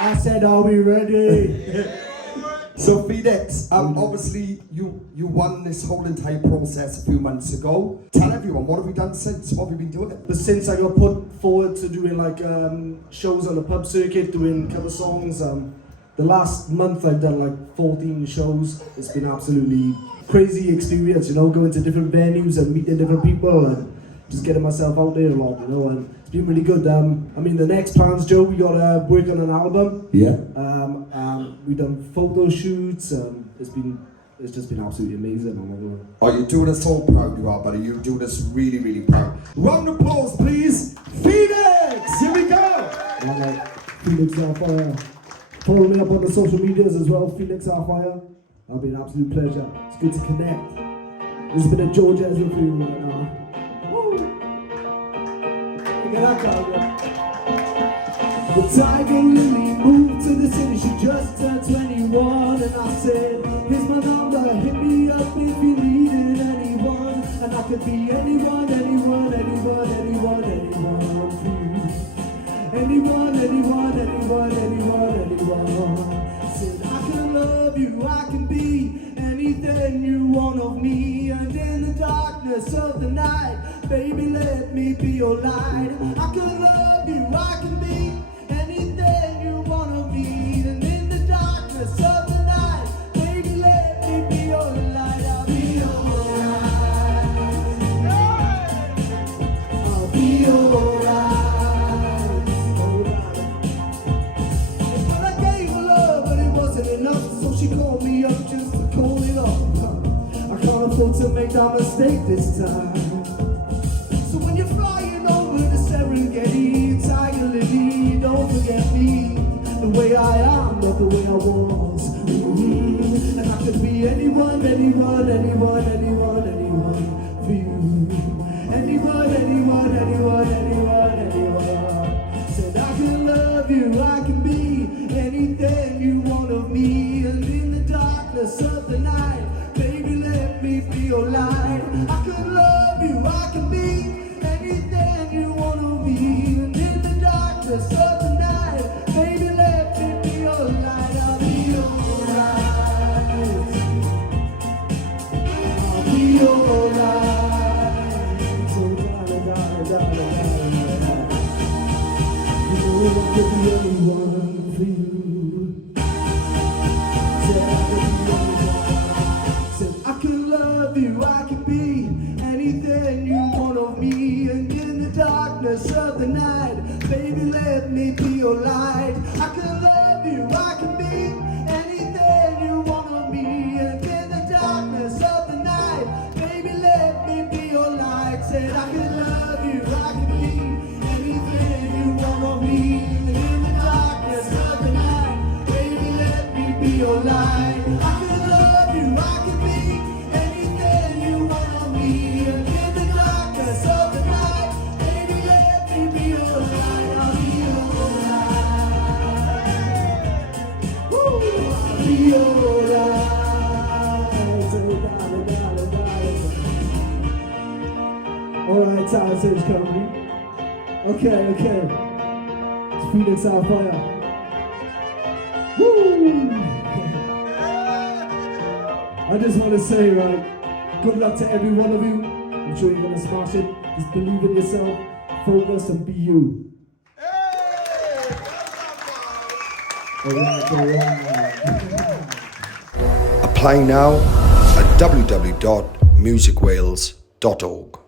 I said, are we ready? So Phoenix, obviously you won this whole entire process a few months ago. Tell everyone, what have we done since? What have we been doing? But since I got put forward to doing like shows on the pub circuit, doing cover songs, the last month I've done like 14 shows. It's been absolutely crazy experience, you know, going to different venues and meeting different people and just getting myself out there a lot, you know, and it's been really good. I mean, the next plans, Joe, we got to work on an album. Yeah. We've done photo shoots. It's just been absolutely amazing. Oh, you're doing us so proud, you are, buddy. You're doing us really, really proud. Round of applause, please. Phoenix, here we go. And Phoenixapphire. Follow me up on the social medias as well, Phoenixapphire. That'll be an absolute pleasure. It's good to connect. This has been a Georgia Ezra for you right now. Woo! Look at that guy. The tiger Lily moved to the city, she just turned 21. And I said, here's my number, hit me up if you needed anyone. And I could be anyone for you. Said I can love you, I can be anything you want of me. And in the darkness of the night, baby, let me be your light. I can love you, I can be anything you want of me. And in the darkness of the night, baby, let me be your light. I'll be alright. I'll be alright. Well, I gave her love, but it wasn't enough, so she called me up just to call it off. I can't afford to make that mistake this time. So when you're flying over the Serengeti, Tiger Lily, don't forget me. The way I am, not the way I was. And I could be anyone for you. Anyone. Said I can love you, I can be anything you want of me. And in the darkness of the night, baby, let me be your light. I can love you, I can be anything you want of me. And in the darkness of the night, baby, let me be your light. I'll be alright. I'll be alright. So darling. You know I could be anyone for you. Said I can love you, I can be anything you want of me. And in the darkness of the night, baby, let me be your light. I can love you, I can be anything you want of me. And in the darkness of the night, baby, let me be your light. Said I can love you, I can be anything you want of me. And in the darkness of the night, baby, let me be your light. I can love you, I can be anything you want of me. And in the darkness of the night, baby, let me be your light. I'll be alright. Woo! I'll be alright. Alright, time says company. Okay. It's Phoenixapphire. Woo! I just want to say, right, good luck to every one of you. I'm sure you're going to smash it. Just believe in yourself, focus, and be you. Apply now at www.musicwales.org.